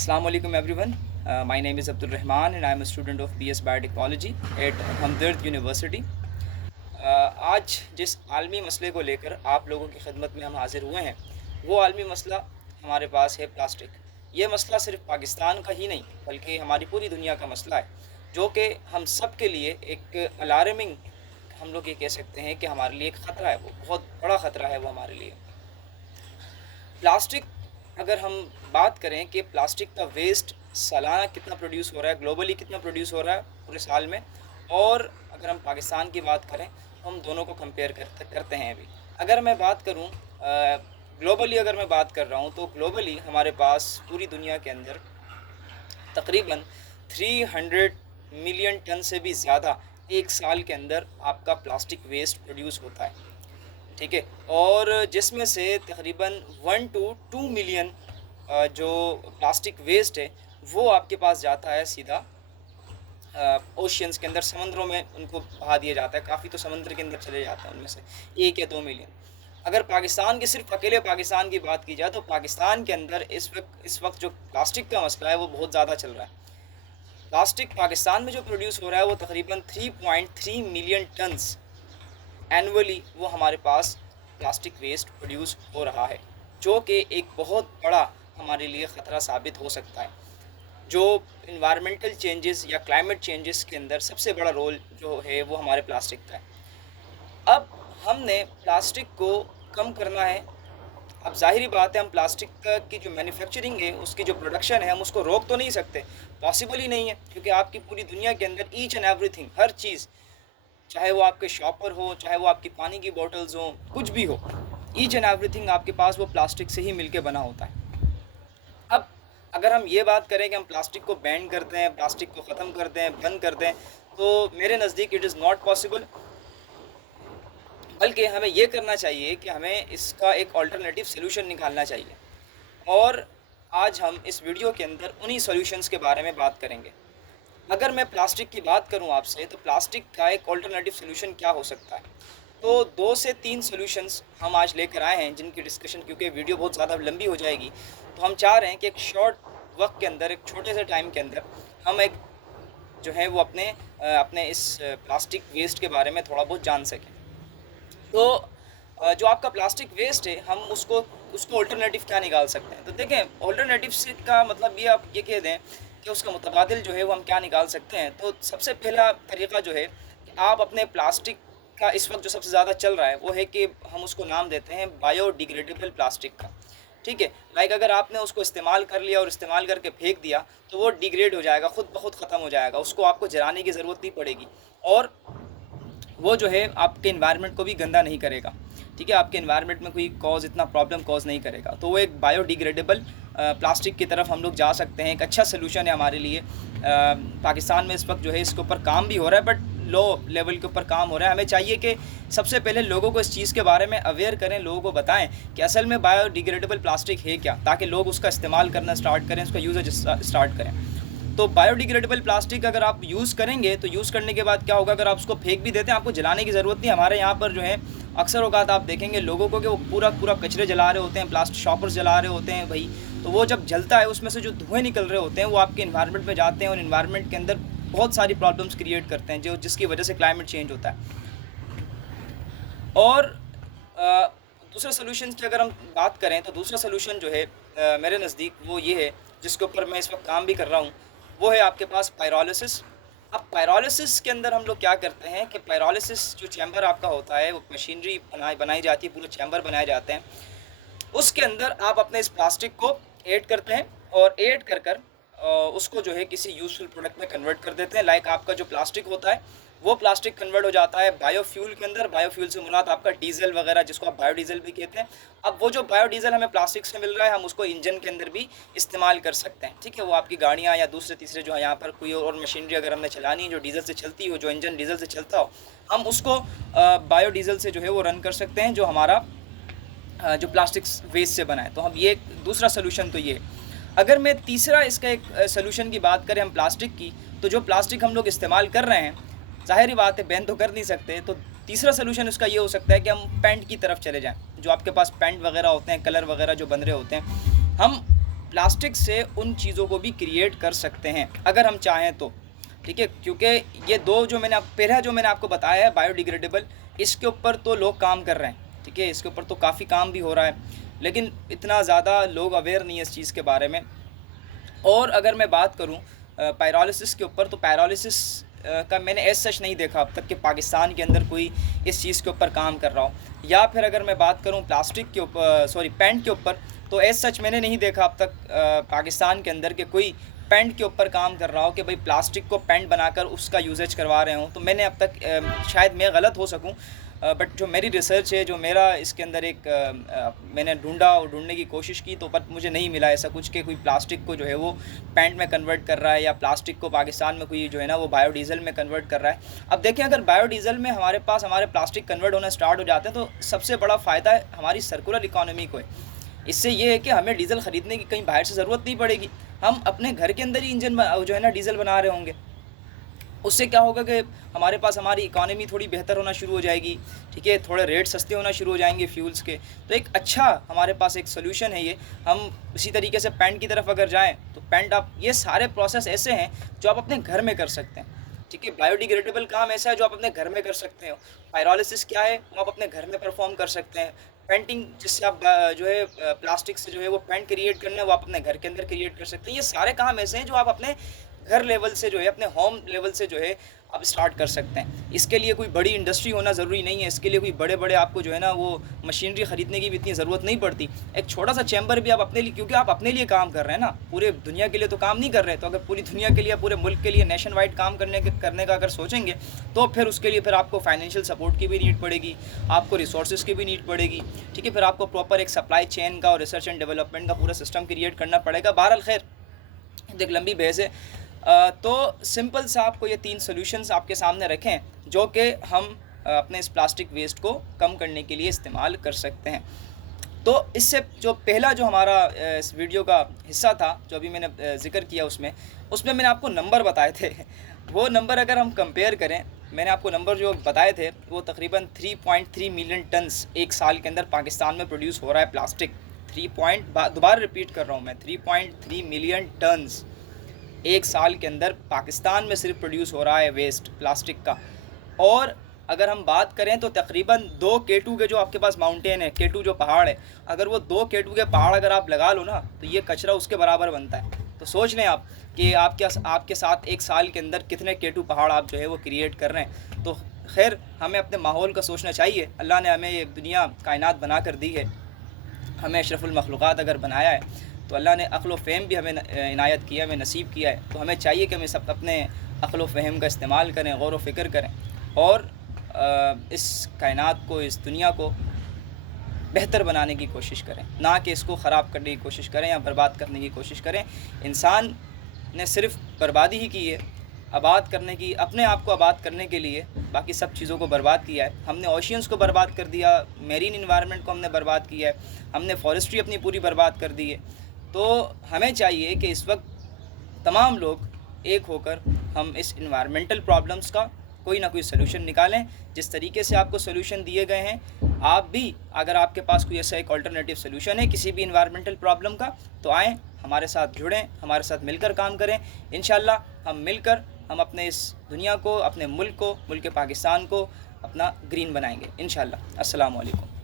Assalamu alaikum everyone. My name is Abdul Rahman and I am a student of BS Biotechnology at Hamdard university. आज जिस आलमी मसले को लेकर आप लोगों की खिदमत में हम हाजिर हुए हैं, वो आलमी मसला हमारे पास है प्लास्टिक। ये मसला सिर्फ पाकिस्तान का ही नहीं बल्कि हमारी पूरी दुनिया का मसला है, जो कि हम सब के लिए एक अलार्मिंग, हम लोग ये कह सकते हैं कि हमारे लिए एक ख़तरा है, वो बहुत बड़ा ख़तरा है वो हमारे लिए। प्लास्टिक, अगर हम बात करें कि प्लास्टिक का वेस्ट सालाना कितना प्रोड्यूस हो रहा है, ग्लोबली कितना प्रोड्यूस हो रहा है पूरे साल में, और अगर हम पाकिस्तान की बात करें तो हम दोनों को कंपेयर करते हैं अभी। अगर मैं बात करूं ग्लोबली, अगर मैं बात कर रहा हूं तो ग्लोबली हमारे पास पूरी दुनिया के अंदर तकरीबन 300 मिलियन टन से भी ज़्यादा एक साल के अंदर आपका प्लास्टिक वेस्ट प्रोड्यूस होता है, ठीक है। और जिसमें से तकरीबन 1 to 2 मिलियन जो प्लास्टिक वेस्ट है वो आपके पास जाता है सीधा ओशियंस के अंदर, समंदरों में उनको बहा दिया जाता है। काफ़ी तो समंदर के अंदर चले जाते हैं, उनमें से 1 या 2 मिलियन। अगर पाकिस्तान की, सिर्फ अकेले पाकिस्तान की बात की जाए तो पाकिस्तान के अंदर इस वक्त जो प्लास्टिक का मसला है वो बहुत ज़्यादा चल रहा है। प्लास्टिक पाकिस्तान में जो प्रोड्यूस हो रहा है वो तकरीबन 3.3 मिलियन टन्स एनुअली वो हमारे पास प्लास्टिक वेस्ट प्रोड्यूस हो रहा है, जो कि एक बहुत बड़ा हमारे लिए ख़तरा साबित हो सकता है। जो इन्वायरमेंटल चेंजेस या क्लाइमेट चेंजेस के अंदर सबसे बड़ा रोल जो है वो हमारे प्लास्टिक का है। अब हमने प्लास्टिक को कम करना है। अब ज़ाहिरी बात है, हम प्लास्टिक की जो मैन्युफैक्चरिंग है, उसकी जो प्रोडक्शन है, हम उसको रोक तो नहीं सकते, पॉसिबल ही नहीं है, क्योंकि आपकी पूरी दुनिया के अंदर ईच एंड एवरीथिंग, हर चीज़, चाहे वो आपके शॉपर हो, चाहे वो आपकी पानी की बॉटल्स हो, कुछ भी हो, ईच एंड एवरीथिंग आपके पास वो प्लास्टिक से ही मिलके बना होता है। अब अगर हम ये बात करें कि हम प्लास्टिक को बैन करते हैं, प्लास्टिक को ख़त्म कर दें, बंद कर दें, तो मेरे नज़दीक इट इज़ नॉट पॉसिबल। बल्कि हमें ये करना चाहिए कि हमें इसका एक ऑल्टरनेटिव सोल्यूशन निकालना चाहिए। और आज हम इस वीडियो के अंदर उन्हीं सॉल्यूशंस के बारे में बात करेंगे। अगर मैं प्लास्टिक की बात करूं आपसे, तो प्लास्टिक का एक ऑल्टरनेटिव सोल्यूशन क्या हो सकता है, तो 2 से 3 सॉल्यूशंस हम आज लेकर आए हैं, जिनकी डिस्कशन, क्योंकि वीडियो बहुत ज़्यादा लंबी हो जाएगी, तो हम चाह रहे हैं कि एक शॉर्ट वक्त के अंदर, एक छोटे से टाइम के अंदर हम एक जो है वो अपने इस प्लास्टिक वेस्ट के बारे में थोड़ा बहुत जान सकें। तो जो आपका प्लास्टिक वेस्ट है, हम उसको ऑल्टरनेटिव क्या निकाल सकते हैं। तो देखें, ऑल्टरनेटिव से का मतलब ये, आप ये कह दें कि उसका मुतबादिल जो है वो हम क्या निकाल सकते हैं। तो सबसे पहला तरीका जो है कि आप अपने प्लास्टिक का, इस वक्त जो सबसे ज़्यादा चल रहा है वो है कि हम उसको नाम देते हैं बायोडिग्रेडेबल प्लास्टिक का, ठीक है। लाइक अगर आपने उसको इस्तेमाल कर लिया और इस्तेमाल करके फेंक दिया तो वो डिग्रेड हो जाएगा, खुद ब खुद ख़त्म हो जाएगा, उसको आपको जलाने की ज़रूरत नहीं पड़ेगी, और वो जो है आपके इन्वायरमेंट को भी गंदा नहीं करेगा, ठीक है। आपके इन्वायरमेंट में कोई इतना प्रॉब्लम कॉज नहीं करेगा। तो वो एक बायोडिग्रेडेबल प्लास्टिक की तरफ हम लोग जा सकते हैं। एक अच्छा सोल्यूशन है हमारे लिए। पाकिस्तान में इस वक्त जो है इसके ऊपर काम भी हो रहा है, बट लो लेवल के ऊपर काम हो रहा है। हमें चाहिए कि सबसे पहले लोगों को इस चीज़ के बारे में अवेयर करें, लोगों को बताएं कि असल में बायोडिग्रेडेबल प्लास्टिक है क्या, ताकि लोग उसका इस्तेमाल करना स्टार्ट करें, उसका यूज़ स्टार्ट करें। तो बायोडिग्रेडेबल प्लास्टिक अगर आप यूज़ करेंगे तो यूज़ करने के बाद क्या होगा, अगर आप उसको फेंक भी देते हैं, आपको जलाने की ज़रूरत नहीं। हमारे यहाँ पर जो है अक्सर औकात आप देखेंगे लोगों को कि वो पूरा कचरे जला रहे होते हैं, प्लास्टिक शॉपर्स जला रहे होते हैं भाई। तो वो जब जलता है, उसमें से जो धुएँ निकल रहे होते हैं वो आपके इन्वायरमेंट में जाते हैं और इन्वायरमेंट के अंदर बहुत सारी प्रॉब्लम्स क्रिएट करते हैं, जिसकी वजह से क्लाइमेट चेंज होता है। और दूसरे सोल्यूशन की अगर हम बात करें तो दूसरा सोल्यूशन जो है मेरे नज़दीक वो ये है, जिसके ऊपर मैं इस वक्त काम भी कर रहा हूँ, वो है आपके पास पायरोलिसिस। अब पायरोलिसिस के अंदर हम लोग क्या करते हैं कि पायरोलिसिस जो चैम्बर आपका होता है, वो मशीनरी बनाई जाती है, पूरे चैम्बर बनाए जाते हैं। उसके अंदर आप अपने इस प्लास्टिक को ऐड करते हैं और ऐड कर उसको जो है किसी यूज़फुल प्रोडक्ट में कन्वर्ट कर देते हैं। लाइक आपका जो प्लास्टिक होता है वो प्लास्टिक कन्वर्ट हो जाता है बायोफ्यूल के अंदर। बायोफ्यूल से मुराद आपका डीजल वगैरह, जिसको आप बायोडीजल भी कहते हैं। अब वो जो बायोडीजल हमें प्लास्टिक से मिल रहा है, हम उसको इंजन के अंदर भी इस्तेमाल कर सकते हैं, ठीक है। वो आपकी गाड़ियाँ या दूसरे तीसरे जो है यहाँ पर कोई और मशीनरी अगर हमने चलानी है जो डीजल से चलती हो, जो इंजन डीजल से चलता हो, हम उसको बायोडीजल से जो है वो रन कर सकते हैं, जो हमारा जो प्लास्टिक वेस्ट से बना है। तो हम ये दूसरा सोल्यूशन तो ये है। अगर मैं तीसरा इसका एक सोल्यूशन की बात करें हम प्लास्टिक की, तो जो प्लास्टिक हम लोग इस्तेमाल कर रहे हैं, ज़ाहिर बात है बैन तो कर नहीं सकते, तो तीसरा सोल्यूशन उसका ये हो सकता है कि हम पेंट की तरफ चले जाएं। जो आपके पास पेंट वगैरह होते हैं, कलर वगैरह जो बन रहे होते हैं, हम प्लास्टिक से उन चीज़ों को भी क्रिएट कर सकते हैं अगर हम चाहें तो, ठीक है। क्योंकि ये दो जो मैंने आपको बताया है बायोडिग्रेडेबल, इसके ऊपर तो लोग काम कर रहे हैं, ठीक है, इसके ऊपर तो काफ़ी काम भी हो रहा है, लेकिन इतना ज़्यादा लोग अवेयर नहीं है इस चीज़ के बारे में। और अगर मैं बात करूं पायरोलिसिस के ऊपर, तो पायरोलिसिस का मैंने एज सच नहीं देखा अब तक कि पाकिस्तान के अंदर कोई इस चीज़ के ऊपर काम कर रहा हो। या फिर अगर मैं बात करूं प्लास्टिक के ऊपर, पेंट के ऊपर, तो एज सच मैंने नहीं देखा अब तक पाकिस्तान के अंदर कि कोई पेंट के ऊपर काम कर रहा हो कि भाई प्लास्टिक को पेंट बनाकर उसका यूजेज करवा रहे हों। तो मैंने अब तक शायद मैं गलत हो सकूं, बट जो मेरी रिसर्च है, जो मेरा इसके अंदर एक मैंने ढूंढने की कोशिश की, तो बट मुझे नहीं मिला ऐसा कुछ कि कोई प्लास्टिक को जो है वो पेंट में कन्वर्ट कर रहा है, या प्लास्टिक को पाकिस्तान में कोई जो है ना वो बायोडीज़ल में कन्वर्ट कर रहा है। अब देखें, अगर बायोडीज़ल में हमारे प्लास्टिक कन्वर्ट होना स्टार्ट हो जाते हैं तो सबसे बड़ा फ़ायदा हमारी सर्कुलर इकॉनमी को है। इससे ये है कि हमें डीज़ल ख़रीदने की कहीं बाहर से ज़रूरत नहीं पड़ेगी, हम अपने घर के अंदर ही इंजन जो है ना डीज़ल बना रहे होंगे। उससे क्या होगा कि हमारे पास हमारी इकॉनमी थोड़ी बेहतर होना शुरू हो जाएगी, ठीक है, थोड़े रेट सस्ते होना शुरू हो जाएंगे फ्यूल्स के। तो एक अच्छा हमारे पास एक सोल्यूशन है ये। हम इसी तरीके से पेंट की तरफ अगर जाएं तो पेंट, आप ये सारे प्रोसेस ऐसे हैं जो आप अपने घर में कर सकते हैं, ठीक है। बायोडिग्रेडेबल काम ऐसा है जो आप अपने घर में कर सकते हो। पायरोलिसिस क्या है, वो आप अपने घर में परफॉर्म कर सकते हैं। पेंटिंग, जिससे आप जो है प्लास्टिक से जो है वो पेंट क्रिएट करना है, वो आप अपने घर के अंदर क्रिएट कर सकते हैं। ये सारे काम ऐसे हैं जो आप अपने घर लेवल से जो है, अपने होम लेवल से जो है आप स्टार्ट कर सकते हैं। इसके लिए कोई बड़ी इंडस्ट्री होना ज़रूरी नहीं है, इसके लिए कोई बड़े आपको जो है ना वो मशीनरी ख़रीदने की भी इतनी ज़रूरत नहीं पड़ती। एक छोटा सा चैम्बर भी आप अपने लिए, क्योंकि आप अपने लिए काम कर रहे हैं ना, पूरे दुनिया के लिए तो काम नहीं कर रहे। तो अगर पूरी दुनिया के लिए, पूरे मुल्क के लिए नेशन वाइड काम करने का अगर सोचेंगे, तो फिर उसके लिए फिर आपको फाइनेंशियल सपोर्ट की भी नीड पड़ेगी, आपको रिसोर्सेज की भी नीड पड़ेगी, ठीक है। फिर आपको प्रॉपर एक सप्लाई चेन का और रिसर्च एंड डेवलपमेंट का पूरा सिस्टम क्रिएट करना पड़ेगा। बहरहाल खैर, एक लंबी बहस है। तो सिंपल सा आपको ये 3 सॉल्यूशंस आपके सामने रखें जो कि हम अपने इस प्लास्टिक वेस्ट को कम करने के लिए इस्तेमाल कर सकते हैं। तो इससे जो पहला जो हमारा इस वीडियो का हिस्सा था, जो अभी मैंने ज़िक्र किया, उसमें मैंने आपको नंबर बताए थे। वो नंबर अगर हम कंपेयर करें, मैंने आपको नंबर जो बताए थे वो तकरीबन 3.3 मिलियन टन्स एक साल के अंदर पाकिस्तान में प्रोड्यूस हो रहा है प्लास्टिक। दोबारा रिपीट कर रहा हूँ मैं, 3.3 मिलियन टन्स एक साल के अंदर पाकिस्तान में सिर्फ प्रोड्यूस हो रहा है वेस्ट प्लास्टिक का। और अगर हम बात करें तो तकरीबन 2 K2 के जो आपके पास माउंटेन है, K2 जो पहाड़ है, अगर वो 2 K2 के पहाड़ अगर आप लगा लो ना, तो ये कचरा उसके बराबर बनता है। तो सोच लें आप कि आपके साथ एक साल के अंदर कितने K2 पहाड़ आप जो है वो क्रिएट कर रहे हैं। तो खैर, हमें अपने माहौल का सोचना चाहिए। अल्लाह ने हमें ये दुनिया कायनात बना कर दी है, हमें अशरफुल मखलूक़ात अगर बनाया है, तो अल्लाह ने अक़्ल व फ़हम भी हमें इनायत किया, हमें नसीब किया है। तो हमें चाहिए कि हम सब अपने अक़्ल व फ़हम का इस्तेमाल करें, गौर व फ़िक्र करें, और इस कायनात को, इस दुनिया को बेहतर बनाने की कोशिश करें, ना कि इसको ख़राब करने की कोशिश करें या बर्बाद करने की कोशिश करें। इंसान ने सिर्फ़ बर्बादी ही की है, आबाद करने की, अपने आप को आबाद करने के लिए बाकी सब चीज़ों को बर्बाद किया है। हमने ओशियंस को बर्बाद कर दिया, मेरीन इन्वायरमेंट को हमने बर्बाद किया है, हमने फॉरेस्ट्री अपनी पूरी बर्बाद कर दी है। तो हमें चाहिए कि इस वक्त तमाम लोग एक होकर हम इस इन्वायरमेंटल प्रॉब्लम्स का कोई ना कोई सलूशन निकालें। जिस तरीके से आपको सलूशन दिए गए हैं, आप भी, अगर आपके पास कोई ऐसा एक अल्टरनेटिव सलूशन है किसी भी इन्वायरमेंटल प्रॉब्लम का, तो आएँ, हमारे साथ जुड़ें, हमारे साथ मिलकर काम करें। इंशाल्लाह हम मिलकर हम अपने इस दुनिया को, अपने मुल्क को, मुल्क पाकिस्तान को अपना ग्रीन बनाएंगे इंशाल्लाह। अस्सलामु अलैकुम।